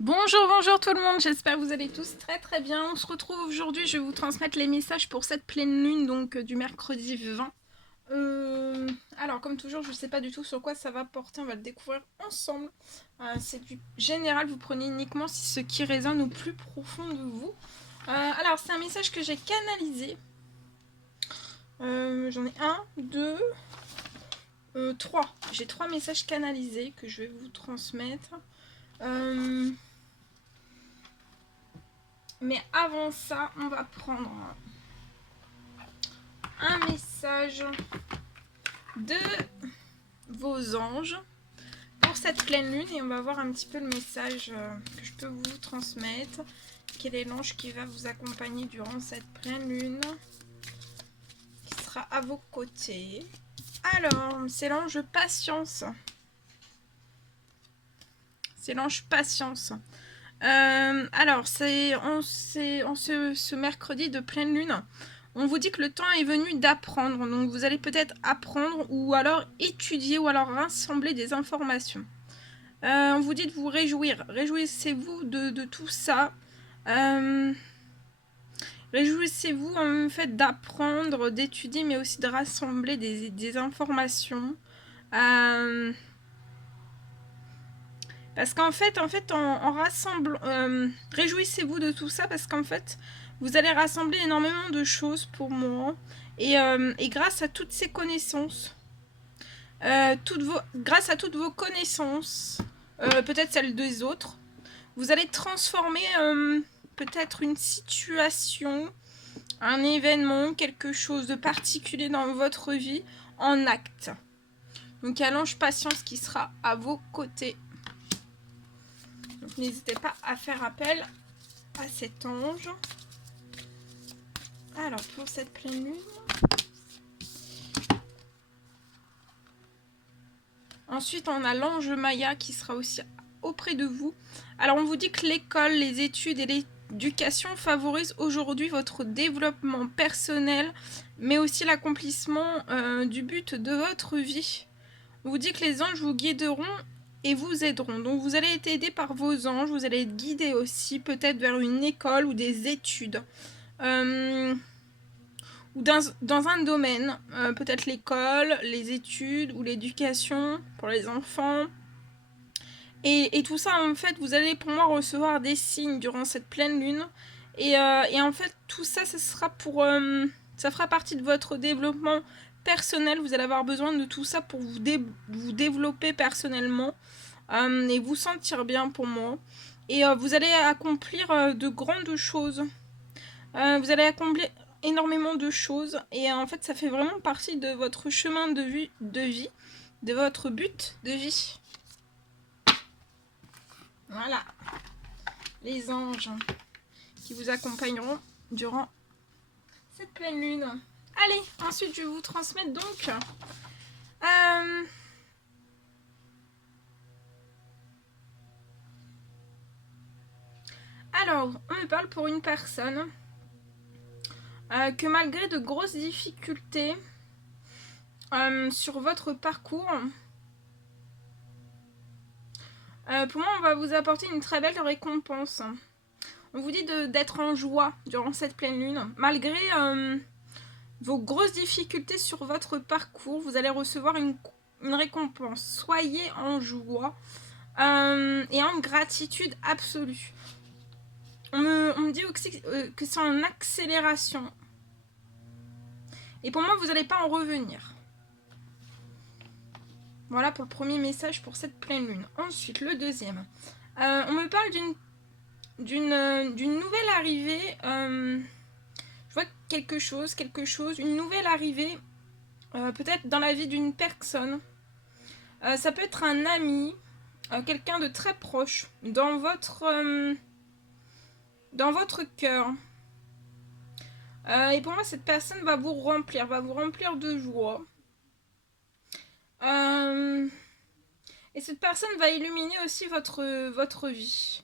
Bonjour, bonjour tout le monde, j'espère que vous allez tous très très bien. On se retrouve aujourd'hui, je vais vous transmettre les messages pour cette pleine lune, donc du mercredi 20. Alors comme toujours, je ne sais pas du tout sur quoi ça va porter, on va le découvrir ensemble. C'est du général, vous prenez uniquement ce qui résonne au plus profond de vous. Alors c'est un message que j'ai canalisé. J'en ai un, deux, trois. J'ai trois messages canalisés que je vais vous transmettre. Mais avant ça, on va prendre un message de vos anges pour cette pleine lune et on va voir un petit peu le message que je peux vous transmettre. Quel est l'ange qui va vous accompagner durant cette pleine lune, qui sera à vos côtés? Alors, c'est l'ange patience. C'est l'ange patience. Alors, c'est ce mercredi de pleine lune. On vous dit que le temps est venu d'apprendre. Donc, vous allez peut-être apprendre ou alors étudier ou alors rassembler des informations. On vous dit de vous réjouir. Réjouissez-vous de tout ça. Réjouissez-vous en fait d'apprendre, d'étudier, mais aussi de rassembler des informations. Parce qu'en fait, en rassemblant, réjouissez-vous de tout ça parce qu'en fait, vous allez rassembler énormément de choses pour moi. Et grâce à toutes ces connaissances, grâce à toutes vos connaissances, peut-être celles des autres, vous allez transformer peut-être une situation, un événement, quelque chose de particulier dans votre vie en acte. Donc il y a l'ange patience qui sera à vos côtés. Donc n'hésitez pas à faire appel à cet ange. Alors pour cette pleine lune. Ensuite on a l'ange Maya qui sera aussi auprès de vous. Alors on vous dit que l'école, les études et l'éducation favorisent aujourd'hui votre développement personnel, mais aussi l'accomplissement du but de votre vie. On vous dit que les anges vous guideront et vous aideront. Donc vous allez être aidé par vos anges, vous allez être guidé aussi peut-être vers une école ou des études. Ou dans un domaine, peut-être l'école, les études ou l'éducation pour les enfants. Et tout ça, en fait, vous allez pour moi recevoir des signes durant cette pleine lune. Et en fait, tout ça, ça sera pour... ça fera partie de votre développement personnel. Vous allez avoir besoin de tout ça pour vous développer personnellement et vous sentir bien pour moi. Et vous allez accomplir de grandes choses. Vous allez accomplir énormément de choses. Et en fait, ça fait vraiment partie de votre chemin de vie, de votre but de vie. Voilà, les anges qui vous accompagneront durant cette pleine lune. Allez, ensuite je vais vous transmettre donc alors, on me parle pour une personne que malgré de grosses difficultés sur votre parcours, pour moi on va vous apporter une très belle récompense. On vous dit d'être en joie durant cette pleine lune. Malgré vos grosses difficultés sur votre parcours, vous allez recevoir une récompense. Soyez en joie et en gratitude absolue. On me dit aussi que c'est en accélération. Et pour moi, vous n'allez pas en revenir. Voilà pour le premier message pour cette pleine lune. Ensuite, le deuxième. On me parle d'une nouvelle arrivée. Je vois quelque chose, une nouvelle arrivée, peut-être dans la vie d'une personne. Ça peut être un ami, quelqu'un de très proche, dans votre cœur. Et pour moi, cette personne va vous remplir de joie. Et cette personne va illuminer aussi votre vie.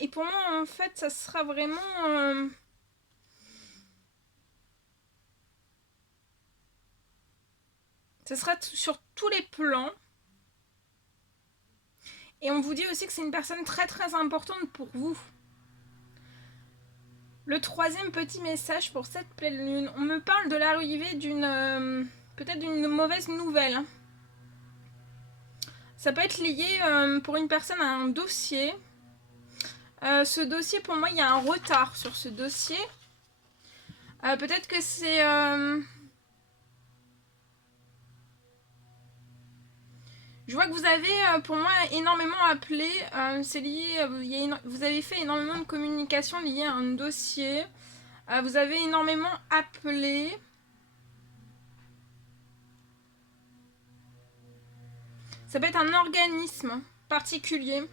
Et pour moi, en fait, ça sera vraiment... ça sera sur tous les plans. Et on vous dit aussi que c'est une personne très très importante pour vous. Le troisième petit message pour cette pleine lune, on me parle de l'arrivée d'une peut-être d'une mauvaise nouvelle. Ça peut être lié pour une personne à un dossier. Ce dossier, pour moi, il y a un retard sur ce dossier. Peut-être que c'est... Je vois que vous avez, pour moi, énormément appelé. C'est lié... vous avez fait énormément de communication liée à un dossier. Vous avez énormément appelé. Ça peut être un organisme particulier.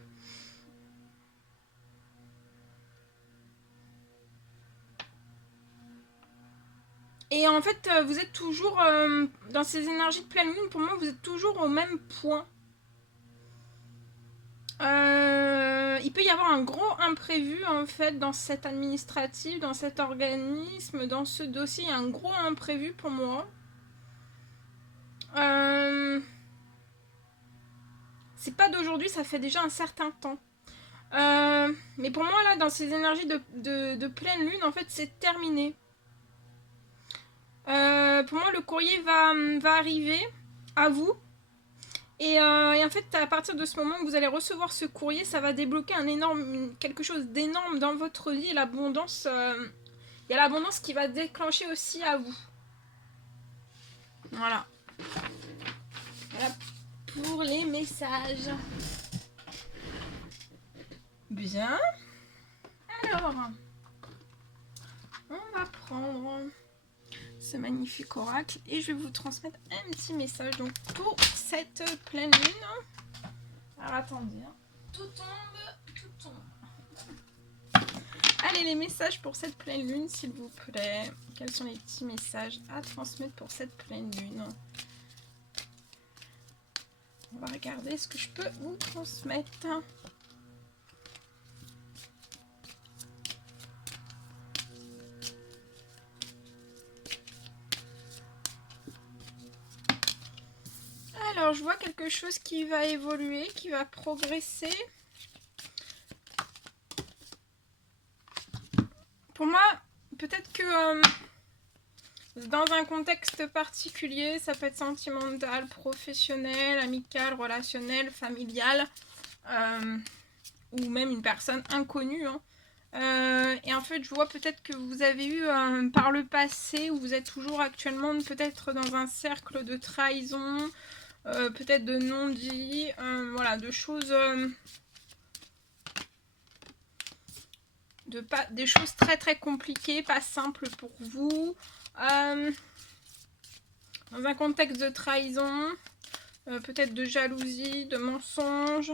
Et en fait, vous êtes toujours dans ces énergies de pleine lune. Pour moi, vous êtes toujours au même point. Il peut y avoir un gros imprévu en fait dans cet administratif, dans cet organisme, dans ce dossier. Il y a un gros imprévu pour moi. C'est pas d'aujourd'hui, ça fait déjà un certain temps. Mais pour moi, là, dans ces énergies de pleine lune, en fait, c'est terminé. Pour moi, le courrier va arriver à vous. Et en fait, à partir de ce moment où vous allez recevoir ce courrier, ça va débloquer quelque chose d'énorme dans votre vie. Et l'abondance, il y a l'abondance qui va déclencher aussi à vous. Voilà. Voilà pour les messages. Bien. Alors, on va prendre ce magnifique oracle et je vais vous transmettre un petit message donc pour cette pleine lune. Alors attendez, hein. Tout tombe. Allez, les messages pour cette pleine lune, s'il vous plaît. Quels sont les petits messages à transmettre pour cette pleine lune? On va regarder ce que je peux vous transmettre. Alors, je vois quelque chose qui va évoluer, qui va progresser. Pour moi, peut-être que dans un contexte particulier, ça peut être sentimental, professionnel, amical, relationnel, familial, ou même une personne inconnue. Hein. Et en fait, je vois peut-être que vous avez eu par le passé, ou vous êtes toujours actuellement peut-être dans un cercle de trahison, peut-être de non-dit, voilà, de choses... des choses très très compliquées, pas simples pour vous, dans un contexte de trahison, peut-être de jalousie, de mensonge,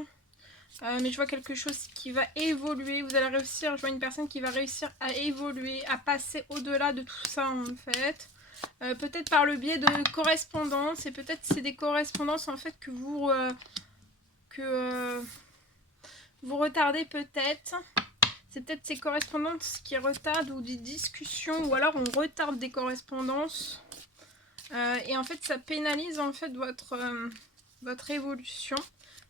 mais je vois quelque chose qui va évoluer, vous allez réussir, je vois une personne qui va réussir à évoluer, à passer au-delà de tout ça en fait, peut-être par le biais de correspondances, et peut-être c'est des correspondances en fait que vous retardez peut-être. C'est peut-être ces correspondances qui retardent ou des discussions, ou alors on retarde des correspondances. Et en fait, ça pénalise en fait votre évolution.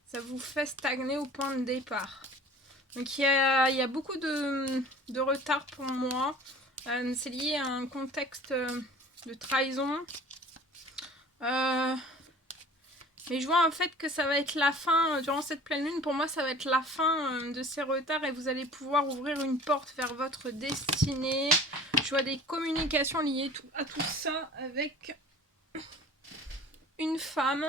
Ça vous fait stagner au point de départ. Donc il y a beaucoup de retard pour moi. C'est lié à un contexte de trahison. Mais je vois en fait que ça va être la fin, durant cette pleine lune, pour moi ça va être la fin de ces retards et vous allez pouvoir ouvrir une porte vers votre destinée. Je vois des communications liées à tout ça avec une femme.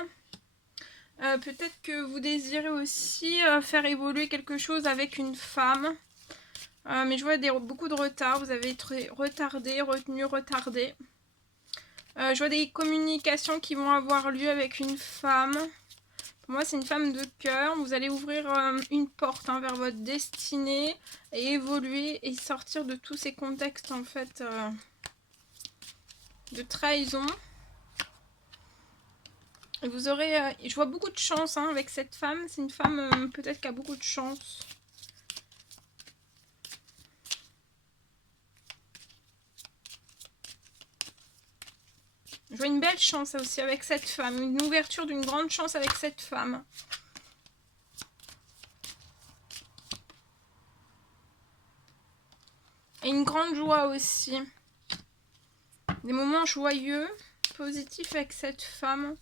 Peut-être que vous désirez aussi faire évoluer quelque chose avec une femme. Mais je vois beaucoup de retard, vous avez été retardé, retenu, retardé. Je vois des communications qui vont avoir lieu avec une femme. Pour moi, c'est une femme de cœur. Vous allez ouvrir une porte vers votre destinée et évoluer et sortir de tous ces contextes en fait de trahison. Et vous aurez, je vois beaucoup de chance avec cette femme. C'est une femme peut-être qui a beaucoup de chance. Je vois une belle chance aussi avec cette femme, une ouverture d'une grande chance avec cette femme. Et une grande joie aussi. Des moments joyeux, positifs avec cette femme.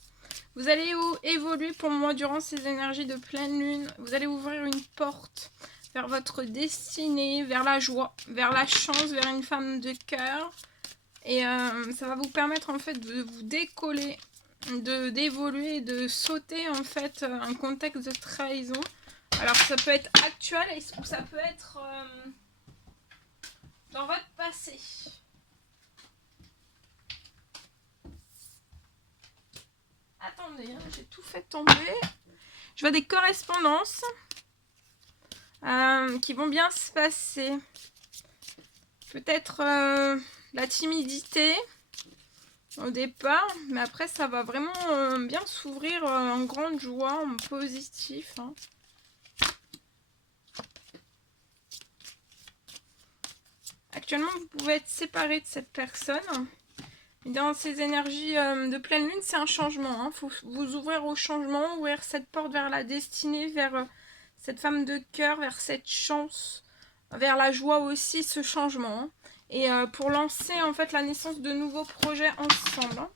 Vous allez évoluer pour moi durant ces énergies de pleine lune. Vous allez ouvrir une porte vers votre destinée, vers la joie, vers la chance, vers une femme de cœur. Et ça va vous permettre en fait de vous décoller, d'évoluer, de sauter en fait un contexte de trahison. Alors ça peut être actuel ou ça peut être dans votre passé. Attendez, hein, j'ai tout fait tomber. Je vois des correspondances qui vont bien se passer. Peut-être la timidité au départ, mais après ça va vraiment bien s'ouvrir en grande joie, en positif. Hein. Actuellement, vous pouvez être séparé de cette personne. Dans ces énergies de pleine lune, c'est un changement. Il faut vous ouvrir au changement, ouvrir cette porte vers la destinée, vers cette femme de cœur, vers cette chance, vers la joie aussi, ce changement. Hein. Et pour lancer en fait la naissance de nouveaux projets ensemble. Hein.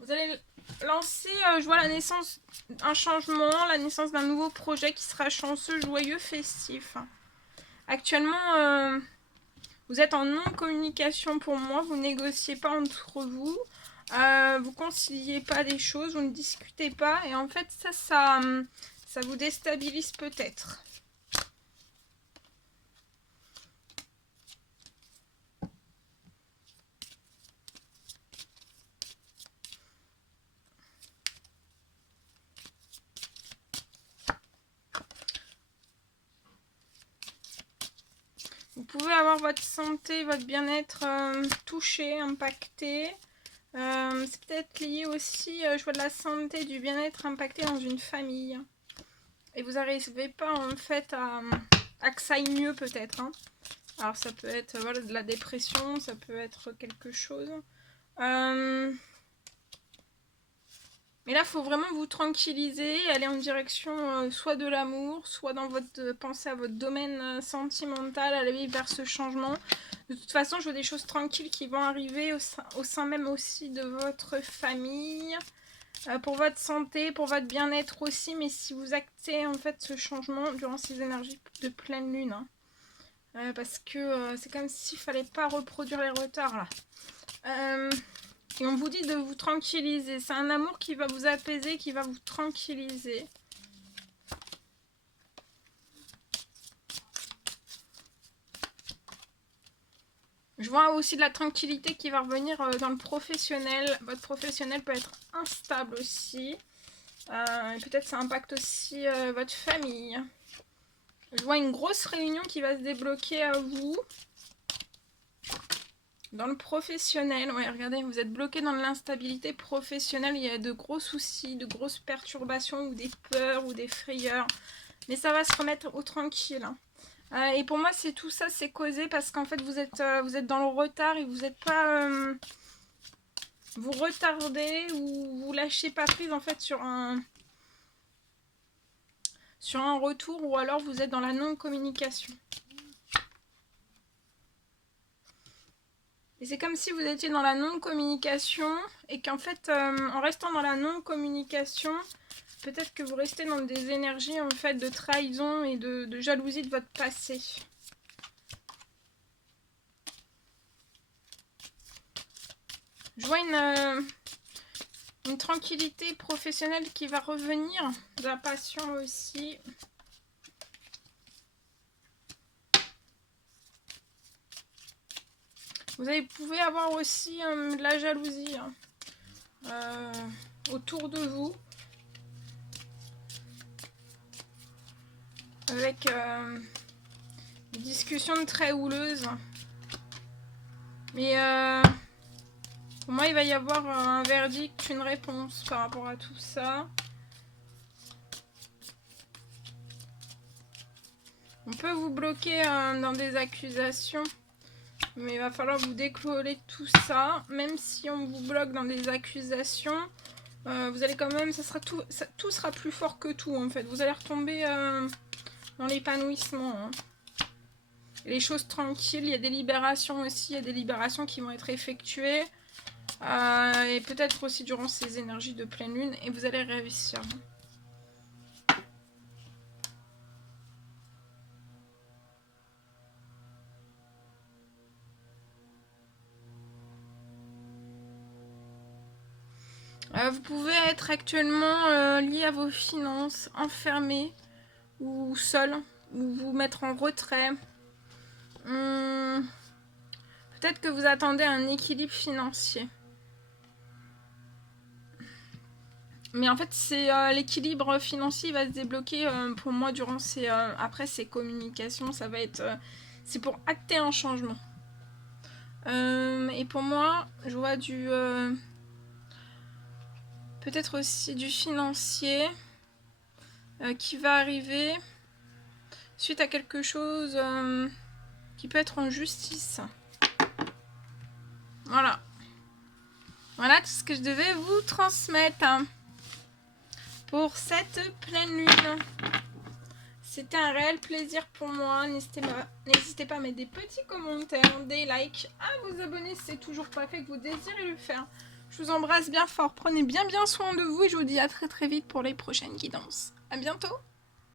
Vous allez lancer, je vois la naissance, un changement, la naissance d'un nouveau projet qui sera chanceux, joyeux, festif. Actuellement, vous êtes en non-communication pour moi, vous négociez pas entre vous, vous conciliez pas des choses, vous ne discutez pas, et en fait ça vous déstabilise peut-être. Vous pouvez avoir votre santé, votre bien-être touché, impacté. C'est peut-être lié aussi, je vois de la santé, du bien-être impacté dans une famille. Et vous n'arrivez pas en fait à que ça aille mieux peut-être. Hein. Alors ça peut être voilà, de la dépression, ça peut être quelque chose. Mais là, il faut vraiment vous tranquilliser, aller en direction soit de l'amour, soit dans votre pensée à votre domaine sentimental, aller vers ce changement. De toute façon, je vois des choses tranquilles qui vont arriver au sein même aussi de votre famille, pour votre santé, pour votre bien-être aussi. Mais si vous actez en fait ce changement durant ces énergies de pleine lune, hein, parce que c'est comme s'il fallait pas reproduire les retards là. Et on vous dit de vous tranquilliser. C'est un amour qui va vous apaiser, qui va vous tranquilliser. Je vois aussi de la tranquillité qui va revenir dans le professionnel. Votre professionnel peut être instable aussi. Peut-être ça impacte aussi votre famille. Je vois une grosse réunion qui va se débloquer à vous. Dans le professionnel, ouais, regardez, vous êtes bloqué dans l'instabilité professionnelle. Il y a de gros soucis, de grosses perturbations ou des peurs ou des frayeurs. Mais ça va se remettre au tranquille. Hein. Et pour moi, c'est tout ça, c'est causé parce qu'en fait, vous êtes dans le retard et vous n'êtes pas... vous retardez ou vous lâchez pas prise en fait sur un retour ou alors vous êtes dans la non-communication. Et c'est comme si vous étiez dans la non-communication et qu'en fait, en restant dans la non-communication, peut-être que vous restez dans des énergies en fait de trahison et de jalousie de votre passé. Je vois une tranquillité professionnelle qui va revenir, de la passion aussi. Vous pouvez avoir aussi de la jalousie autour de vous. Avec des discussions très houleuses. Mais pour moi, il va y avoir un verdict, une réponse par rapport à tout ça. On peut vous bloquer dans des accusations. Mais il va falloir vous décoller tout ça. Même si on vous bloque dans des accusations, vous allez quand même... tout sera plus fort que tout en fait. Vous allez retomber dans l'épanouissement. Hein. Les choses tranquilles, il y a des libérations aussi, il y a des libérations qui vont être effectuées. Et peut-être aussi durant ces énergies de pleine lune. Et vous allez réussir. Vous pouvez être actuellement lié à vos finances, enfermé ou seul, ou vous mettre en retrait. Peut-être que vous attendez un équilibre financier. Mais en fait, c'est l'équilibre financier va se débloquer pour moi durant ces... après ces communications, ça va être... c'est pour acter un changement. Et pour moi, je vois du... peut-être aussi du financier qui va arriver suite à quelque chose qui peut être en justice. Voilà. Voilà tout ce que je devais vous transmettre pour cette pleine lune. C'était un réel plaisir pour moi. N'hésitez pas à mettre des petits commentaires, des likes, à vous abonner si c'est toujours pas fait que vous désirez le faire. Je vous embrasse bien fort. Prenez bien soin de vous et je vous dis à très vite pour les prochaines guidances. À bientôt.